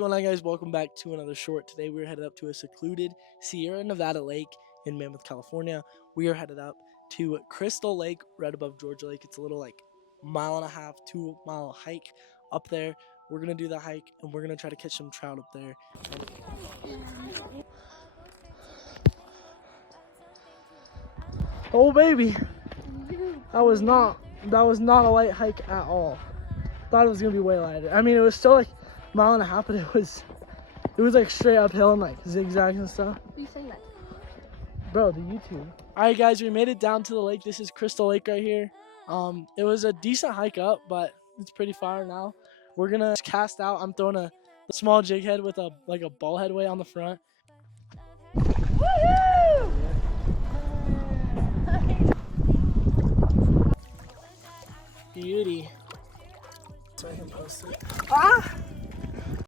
What's going on, guys? Welcome back to another short. Today we're headed up to a secluded Sierra Nevada lake in Mammoth, California. We are headed up to Crystal Lake right above Georgia Lake. It's a little like 1.5 to 2 mile hike up there. We're gonna do the hike and we're gonna try to catch some trout up there. Oh baby, that was not a light hike at all. Thought it was gonna be way lighter. I mean, it was still like 1.5 miles, but it was like straight uphill and like zigzags and stuff. Who you saying that? Bro, the YouTube. All right, guys, we made it down to the lake. This is Crystal Lake right here. It was a decent hike up, but it's pretty far now. We're gonna cast out. I'm throwing a small jig head with a ball head weight on the front. Woo-hoo! Beauty. So I can post it. Ah!